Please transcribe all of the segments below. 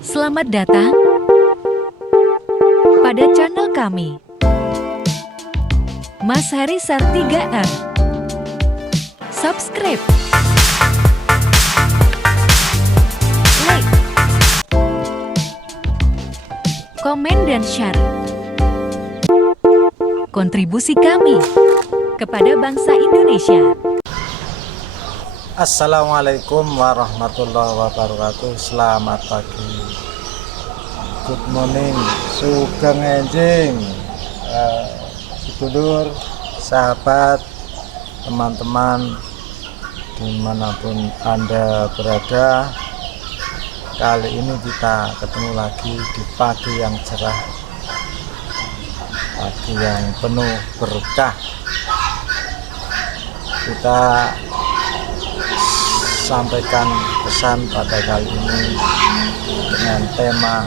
Selamat datang pada channel kami, Mas Heri Sartiga. Subscribe, like, komen dan share. Kontribusi kami kepada bangsa Indonesia. Assalamualaikum warahmatullahi wabarakatuh. Selamat pagi, good morning, sugeng enjing, sedulur, sahabat, teman-teman dimanapun Anda berada. Kali ini kita ketemu lagi di pagi yang cerah, pagi yang penuh berkah. Kita sampaikan pesan pada kali ini dengan tema,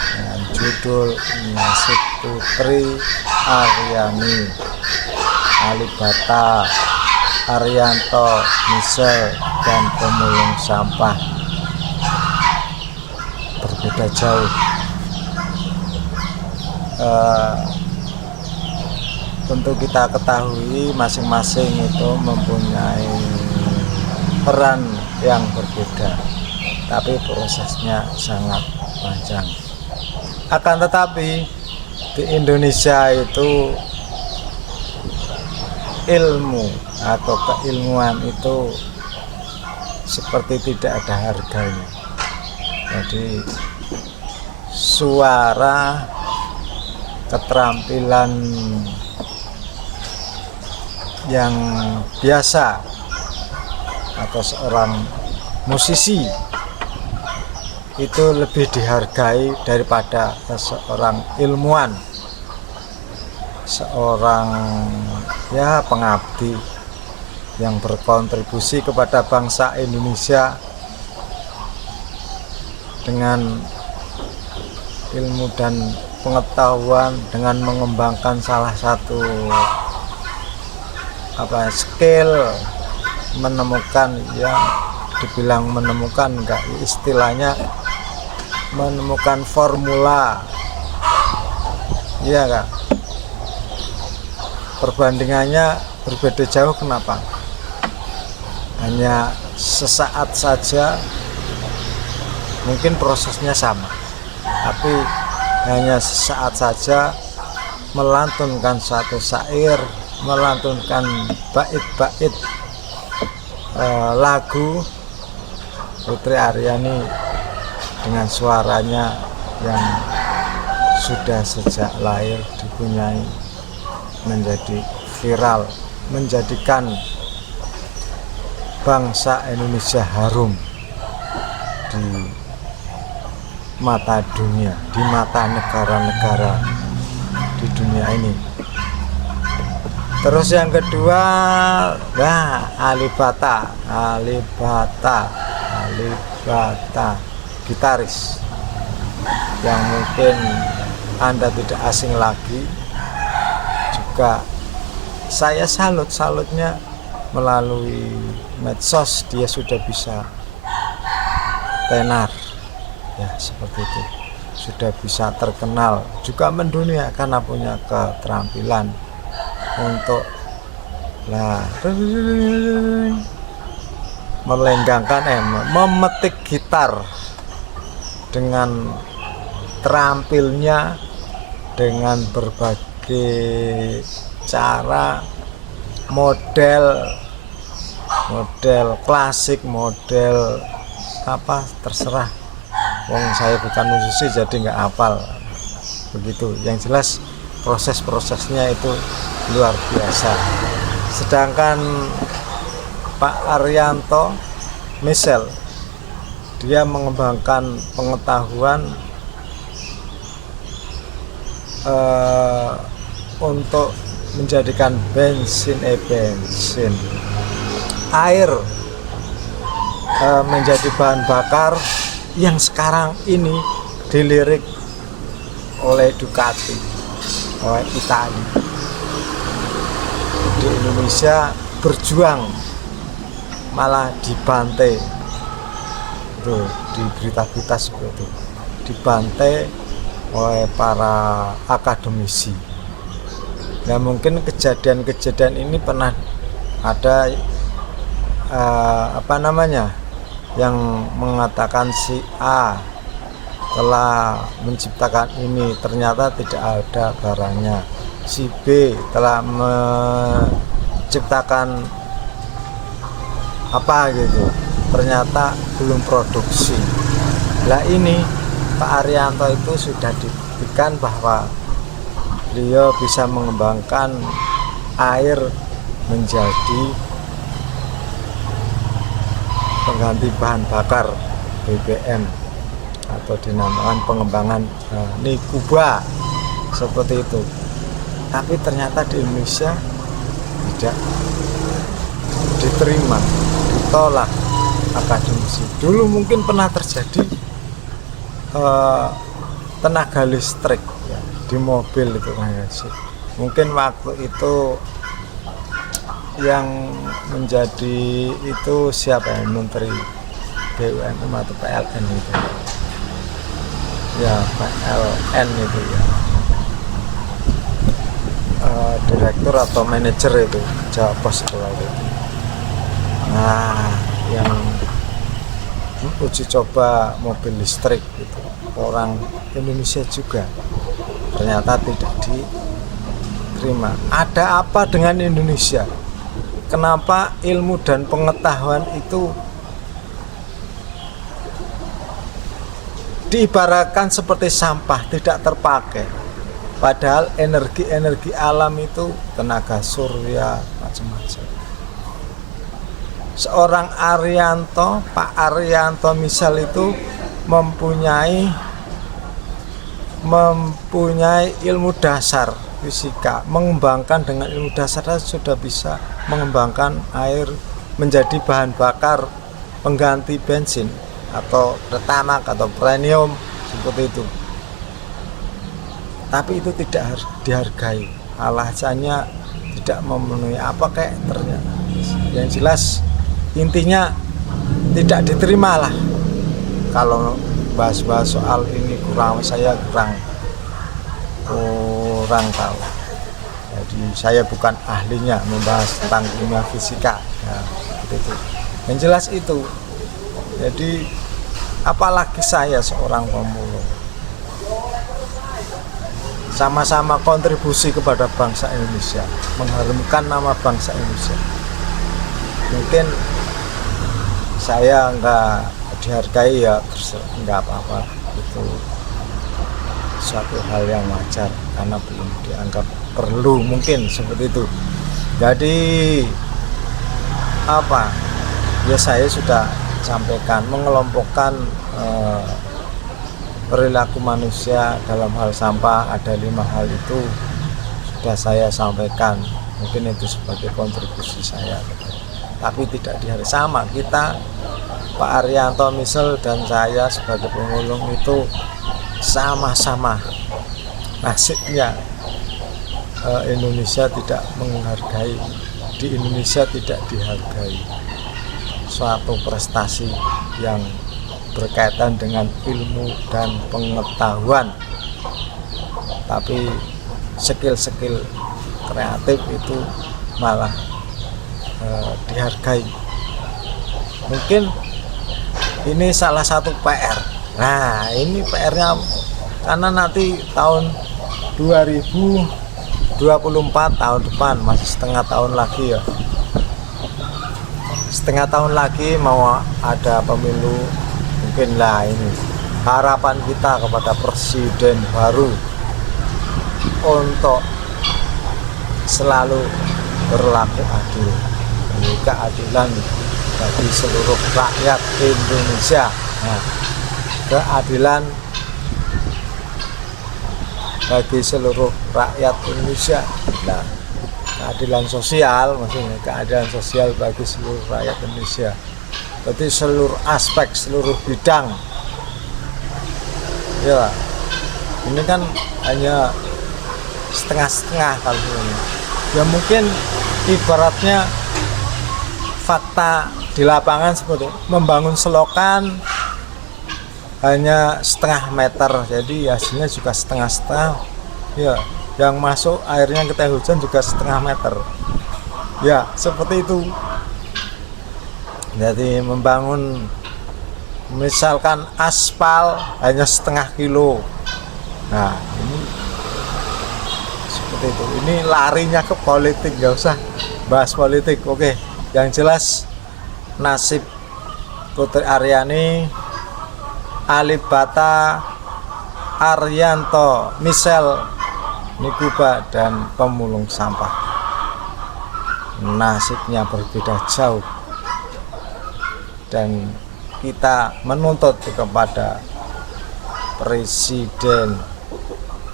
dengan judul Nasib Putri Aryani, Alibata, Arianto, Misel, dan pemulung sampah. Berbeda jauh. Tentu kita ketahui masing-masing itu mempunyai peran yang berbeda, tapi prosesnya sangat panjang. Akan tetapi di Indonesia itu ilmu atau keilmuan itu seperti tidak ada harganya. Jadi suara, keterampilan yang biasa atau seorang musisi itu lebih dihargai daripada seorang ilmuwan, seorang pengabdi yang berkontribusi kepada bangsa Indonesia dengan ilmu dan pengetahuan, dengan mengembangkan salah satu skill, menemukan, yang dibilang menemukan enggak, istilahnya menemukan formula, iya kan? Perbandingannya berbeda jauh. Kenapa? Hanya sesaat saja, mungkin prosesnya sama, tapi hanya sesaat saja melantunkan satu syair, melantunkan bait-bait lagu Putri Aryani dengan suaranya yang sudah sejak lahir dipunyai, menjadi viral, menjadikan bangsa Indonesia harum di mata dunia, di mata negara-negara di dunia ini. Terus yang kedua, Alibata, gitaris yang mungkin Anda tidak asing lagi. Juga saya salutnya melalui medsos, dia sudah bisa tenar, ya seperti itu, sudah bisa terkenal, juga mendunia karena punya keterampilan untuk memetik gitar dengan terampilnya, dengan berbagai cara, model klasik, model terserah. Wong saya bukan musisi jadi nggak hafal begitu. Yang jelas prosesnya itu luar biasa. Sedangkan Pak Arianto, Misel, dia mengembangkan pengetahuan untuk menjadikan air menjadi bahan bakar yang sekarang ini dilirik oleh Ducati, oleh Italia. Di Indonesia berjuang malah dibantai bro, di berita-berita seperti itu, dibantai oleh para akademisi. Nah mungkin kejadian-kejadian ini pernah ada yang mengatakan si A telah menciptakan ini, ternyata tidak ada barangnya. Si B telah menciptakan apa gitu, ternyata belum produksi. Lah ini Pak Arianto itu sudah dibuktikan bahwa beliau bisa mengembangkan air menjadi pengganti bahan bakar BBM atau dinamakan pengembangan Nikuba seperti itu. Tapi ternyata di Indonesia tidak diterima, ditolak akademisi. Dulu mungkin pernah terjadi tenaga listrik ya, di mobil itu kayak sih. Mungkin waktu itu yang menjadi itu siapa ya, Menteri BUMN atau PLN itu ya, PLN itu ya, direktur atau manajer itu Jawa Pos itu waktu itu. Nah yang uji coba mobil listrik itu orang Indonesia juga, ternyata tidak diterima. Ada apa dengan Indonesia? Kenapa ilmu dan pengetahuan itu diibaratkan seperti sampah, tidak terpakai? Padahal energi alam itu tenaga surya macam-macam. Seorang Arianto, Pak Arianto misal itu mempunyai ilmu dasar fisika, mengembangkan dengan ilmu dasar sudah bisa mengembangkan air menjadi bahan bakar pengganti bensin atau pertamax atau premium seperti itu. Tapi itu tidak harus dihargai, alasannya tidak memenuhi apa kayak ternyata. Yang jelas intinya tidak diterima lah. Kalau bahas-bahas soal ini saya kurang tahu. Jadi saya bukan ahlinya membahas tentang kimia fisika ya, seperti itu. Yang jelas itu. Jadi apalagi saya seorang pemulung, sama-sama kontribusi kepada bangsa Indonesia, mengharumkan nama bangsa Indonesia. Mungkin saya enggak dihargai ya, enggak apa-apa, itu suatu hal yang wajar karena belum dianggap perlu, mungkin seperti itu. Jadi ya saya sudah sampaikan, mengelompokkan perilaku manusia dalam hal sampah ada 5 hal itu sudah saya sampaikan, mungkin itu sebagai kontribusi saya. Tapi tidak dihargai sama kita, Pak Arianto misal dan saya sebagai pemulung itu sama-sama nasibnya. Indonesia tidak menghargai, di Indonesia tidak dihargai suatu prestasi yang berkaitan dengan ilmu dan pengetahuan, tapi skill-skill kreatif itu malah dihargai. Mungkin ini salah satu PR. Nah ini PR-nya karena nanti tahun 2024 tahun depan masih setengah tahun lagi ya, setengah tahun lagi mau ada pemilu. Mungkin lah ini harapan kita kepada presiden baru untuk selalu berlaku adil, demi keadilan bagi seluruh rakyat Indonesia. Nah, keadilan bagi seluruh rakyat Indonesia. Nah, keadilan sosial, maksudnya keadilan sosial bagi seluruh rakyat Indonesia. Berarti seluruh aspek, seluruh bidang. Ya, ini kan hanya setengah-setengah kalau ini. Ya mungkin ibaratnya fakta di lapangan seperti membangun selokan hanya setengah meter, jadi hasilnya juga setengah-setengah ya. Yang masuk airnya ketika hujan juga setengah meter ya, seperti itu. Jadi membangun misalkan aspal hanya setengah kilo, nah ini seperti itu. Ini larinya ke politik, nggak usah bahas politik. Oke, yang jelas nasib Putri Aryani, Alibata, Arianto, Michelle Nikuba, dan pemulung sampah nasibnya berbeda jauh, dan kita menuntut kepada presiden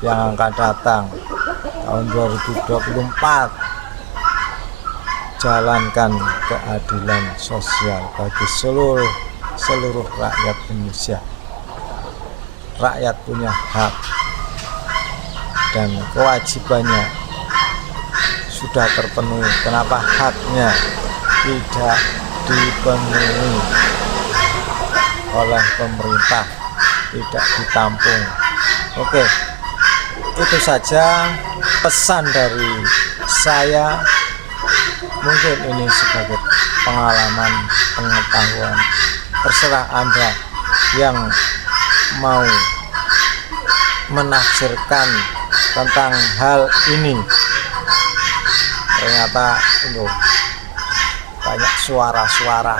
yang akan datang tahun 2024, jalankan keadilan sosial bagi seluruh rakyat Indonesia. Rakyat punya hak dan kewajibannya sudah terpenuhi. Kenapa haknya tidak dipenuhi oleh pemerintah, tidak ditampung? Oke, itu saja pesan dari saya. Mungkin ini sebagai pengalaman, pengetahuan. Terserah Anda yang mau menafsirkan tentang hal ini. Ternyata itu banyak suara-suara.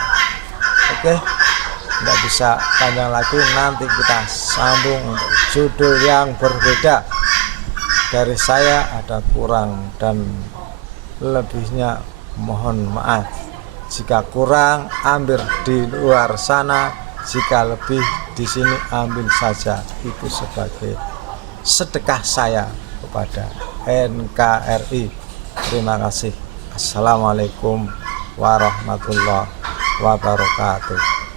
Oke, nggak bisa panjang lagi, nanti kita sambung untuk judul yang berbeda. Dari saya ada kurang dan lebihnya mohon maaf. Jika kurang, ambil di luar sana. Jika lebih, di sini ambil saja. Itu sebagai sedekah saya kepada NKRI. Terima kasih. Assalamualaikum warahmatullahi wabarakatuh.